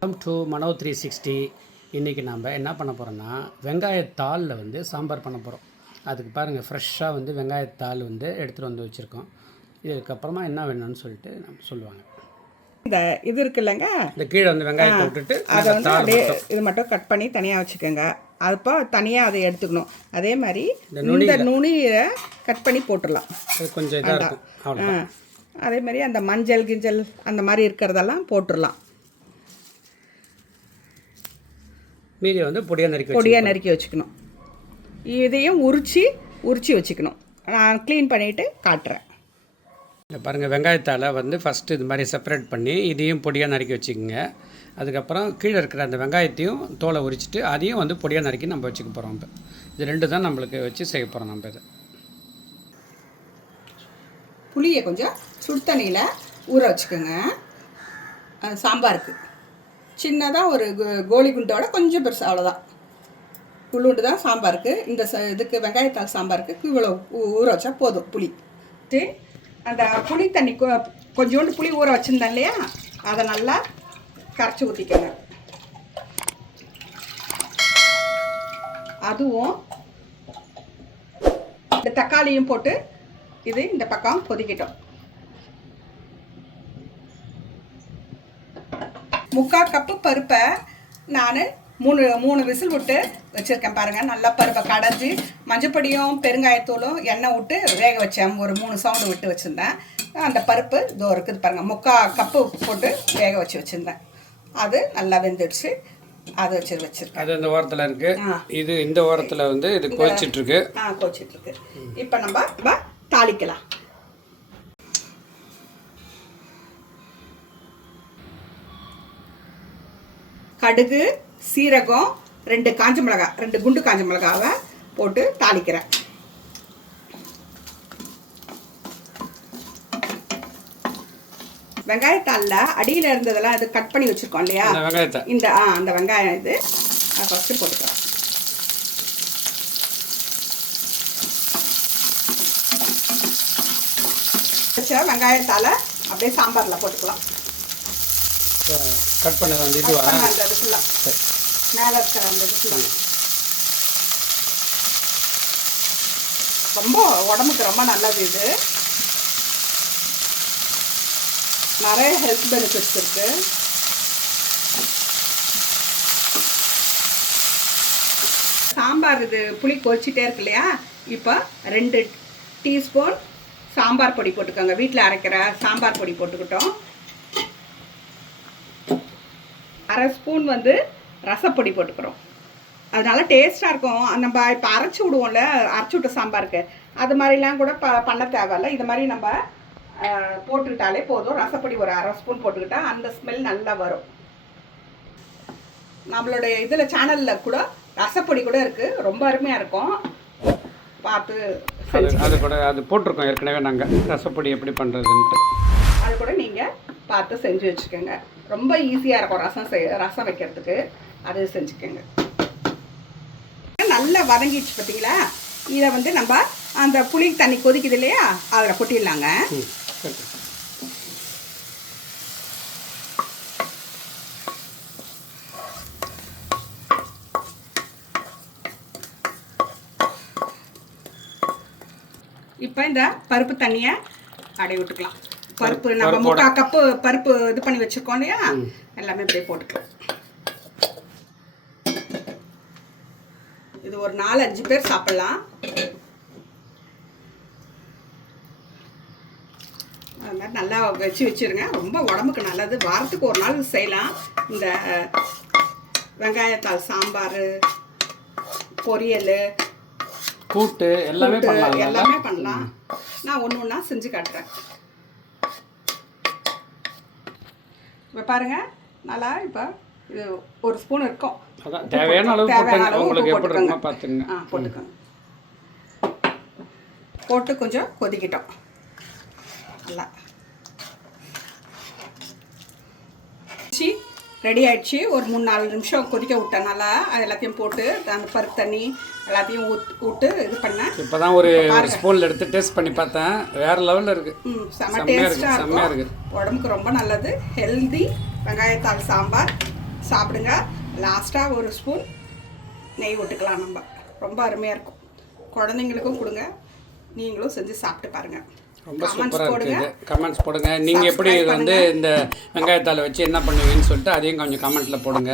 Welcome to Mano three sixty இன்றைக்கி நம்ம என்ன பண்ண போகிறோன்னா வெங்காயத்தாளில் வந்து சாம்பார் பண்ண போகிறோம் அதுக்கு பாருங்கள் ஃப்ரெஷ்ஷாக வந்து வெங்காயத்தாள் வந்து எடுத்துகிட்டு வந்து வச்சுருக்கோம். இதுக்கப்புறமா என்ன வேணும்னு சொல்லிட்டு நம்ம சொல்லுவாங்க. இந்த இது இருக்குல்லங்க இந்த கீழே வந்து வெங்காயத்தை விட்டுட்டு அதை வந்து அப்படியே இது மட்டும் கட் பண்ணி தனியாக வச்சுக்கோங்க. அப்போ தனியாக அதை எடுத்துக்கணும். அதே மாதிரி இந்த நுனியை கட் பண்ணி போட்டுடலாம். கொஞ்சம் இதாக இருக்கும். அதே மாதிரி அந்த மஞ்சள் கிஞ்சல் அந்த மாதிரி இருக்கிறதெல்லாம் போட்டுடலாம். மீதி வந்து பொடியாக நறுக்கி பொடியாக நறுக்கி வச்சுக்கணும். இதையும் உரிச்சு உரிச்சு வச்சுக்கணும். நான் க்ளீன் பண்ணிவிட்டு காட்டுறேன். இந்த பாருங்கள் வெங்காயத்தால் வந்து ஃபஸ்ட்டு இது மாதிரி செப்பரேட் பண்ணி இதையும் பொடியாக நறுக்கி வச்சுக்கோங்க. அதுக்கப்புறம் கீழே இருக்கிற அந்த வெங்காயத்தையும் தோலை உரிச்சிட்டு அதையும் வந்து பொடியாக நறுக்கி நம்ம வச்சுக்க போகிறோம் இப்போ. இது ரெண்டு தான் நம்மளுக்கு வச்சு செய்ய போகிறோம் நம்ம இது. புளியை கொஞ்சம் சுடு தண்ணியில் ஊற வச்சுக்கோங்க. சாம்பாருக்கு. சின்னதாக ஒரு கோ- கோலி குண்டோட கொஞ்சம் பெருசு அவ்வளோதான் உள்ளுண்டு தான் சாம்பாருக்கு. இந்த ச இதுக்கு வெங்காயத்தாள் சாம்பாருக்கு இவ்வளோ ஊற வச்சா போதும் புளி. அந்த புளி தண்ணி கொ- கொஞ்சோண்டு புளி ஊற வச்சுருந்தேன் இல்லையா? அதை நல்லா கரைச்சி ஊற்றிக்கோங்க அதுவும் இந்த தக்காளியும் போட்டு இது இந்த பக்கம் கொதிக்கிட்டோம். முக்கால் கப்பு பருப்பை நான் மூணு மூணு விசில் விட்டு வச்சுருக்கேன் பாருங்கள் நல்லா பருப்பை கடைஞ்சி மஞ்சப்பொடியும் பெருங்காயத்தூளும் எண்ணெய் விட்டு வேக வச்சேன். ஒரு மூணு சவுண்டு விட்டு வச்சுருந்தேன். அந்த பருப்பு இதோ இருக்குது பாருங்கள் முக்கால் கப்பு போட்டு வேக வச்சு வச்சுருந்தேன். அது நல்லா வெந்துடுச்சு. அதை வச்சு வச்சுருக்கேன். அது இந்த ஓரத்தில் இருக்குது. இது இந்த ஓரத்தில் வந்து இது கொதிச்சிட்ருக்கு ஆ கோச்சிட்ருக்கு இப்போ நம்ம தாளிக்கலாம். கடுகு சீரகம் ரெண்டு காஞ்ச மிளகாய் ரெண்டு குண்டு காஞ்ச மிளகாவை போட்டு தாளிக்கிறேன். வெங்காயத்தாளில் அடியில் இருந்ததெல்லாம் இது கட் பண்ணி வச்சுருக்கோம் இல்லையா? இந்த ஆ அந்த வெங்காயம் இது. ஃபஸ்ட்டு போட்டுக்கலாம் வச்ச வெங்காயத்தால் அப்படியே சாம்பாரில் போட்டுக்கலாம். கட் பண்ணது வந்து இதுவா அந்த மேலே இருக்கிற அந்த இது ஃபுல்லாக ரொம்ப உடம்புக்கு ரொம்ப நல்லது இது. நிறைய ஹெல்த் பெனிஃபிட்ஸ் இருக்கு. சாம்பார் இது புளி கொதிச்சிட்டே இருக்கு இல்லையா? இப்போ ரெண்டு டீஸ்பூன் சாம்பார் பொடி போட்டுக்கோங்க. வீட்டில் அரைக்கிற சாம்பார் பொடி போட்டுக்கிட்டோம். அரை ஸ்பூன் வந்து ரசப்பொடி போட்டுக்கிறோம். அதனால டேஸ்ட்டாக இருக்கும். நம்ம இப்போ அரைச்சி விடுவோம்ல அரைச்சி விட்ட சாம்பாருக்கு அது மாதிரிலாம் கூட ப பண்ண தேவையில்ல. இது மாதிரி நம்ம போட்டுக்கிட்டாலே போதும். ரசப்பொடி ஒரு அரை ஸ்பூன் போட்டுக்கிட்டா அந்த ஸ்மெல் நல்லா வரும். நம்மளுடைய இதில் சேனலில் கூட ரசப்பொடி கூட இருக்குது ரொம்ப அருமையாக இருக்கும். பார்த்து அது அது கூட அது போட்டிருக்கோம். ஏற்கனவே நாங்கள் ரசப்பொடி எப்படி பண்ணுறதுன்ட்டு அது கூட நீங்கள் பார்த்து செஞ்சு வச்சுக்கோங்க. ரொம்ப ஈஸியாக இருக்கும் ரசம் செய் ரசம் வைக்கிறதுக்கு. அது செஞ்சுக்கோங்க. நல்லா வதங்கிடுச்சு பார்த்தீங்களா இதை வந்து நம்ம அந்த புளி தண்ணி கொதிக்குது இல்லையா? அதில் கொட்டிடலாங்க. இப்போ இந்த பருப்பு தண்ணியை அடை விட்டுக்கலாம். பருப்பு நம்ம. முக்கால் கப்பு பருப்பு இது பண்ணி வச்சுருக்கோம் இல்லையா? எல்லாமே இப்படியே போட்டுக்கலாம். இது ஒரு நாலு அஞ்சு பேர் சாப்பிட்லாம். அது மாதிரி நல்லா வச்சு வச்சுருங்க. ரொம்ப உடம்புக்கு நல்லது. வாரத்துக்கு ஒரு நாள் செய்யலாம். இந்த வெங்காயத்தாள் சாம்பார் பொரியல் கூட்டு எல்லாமே எல்லாமே பண்ணலாம். நான் ஒன்று ஒன்றா செஞ்சு காட்டுறேன். இப்போ பாருங்க நல்லா இப்போ இது ஒரு ஸ்பூன் இருக்கும். அதான் தேவையான அளவு தேவையான அளவு உங்களுக்கு எப்படி இருக்குமோ. பார்த்துங்க ஆ போட்டுக்கோங்க. போட்டு கொஞ்சம் கொதிக்கிட்டோம். நல்லா. ரெடி ஆயிடுச்சு. ஒரு மூணு நாலு நிமிஷம் கொதிக்க விட்டேன். நல்லா அது எல்லாத்தையும் போட்டு அந்த பருப்பு தண்ணி எல்லாத்தையும் ஊத் விட்டு இது பண்ணேன். இப்போ தான் ஒரு ஒரு ஸ்பூனில் எடுத்து டேஸ்ட் பண்ணி பார்த்தேன். வேறு லெவலில் இருக்குது ம் செம்ம டேஸ்ட்டாக செம்மையா இருக்கும் உடம்புக்கு ரொம்ப நல்லது. ஹெல்தி வெங்காயத்தாள் சாம்பார். சாப்பிடுங்க. லாஸ்ட்டாக ஒரு ஸ்பூன் நெய் விட்டுக்கலாம் நம்ம. ரொம்ப அருமையாக இருக்கும். குழந்தைங்களுக்கும் கொடுங்க. நீங்களும் செஞ்சு சாப்பிட்டு பாருங்கள் ரொம்ப சூப்பராக. இருக்குது கமெண்ட்ஸ் போடுங்க. நீங்கள் எப்படி இது வந்து இந்த வெங்காயத்தால் வச்சு என்ன பண்ணுவீங்கன்னு சொல்லிட்டு அதையும் கொஞ்சம் கமெண்ட்டில் போடுங்க.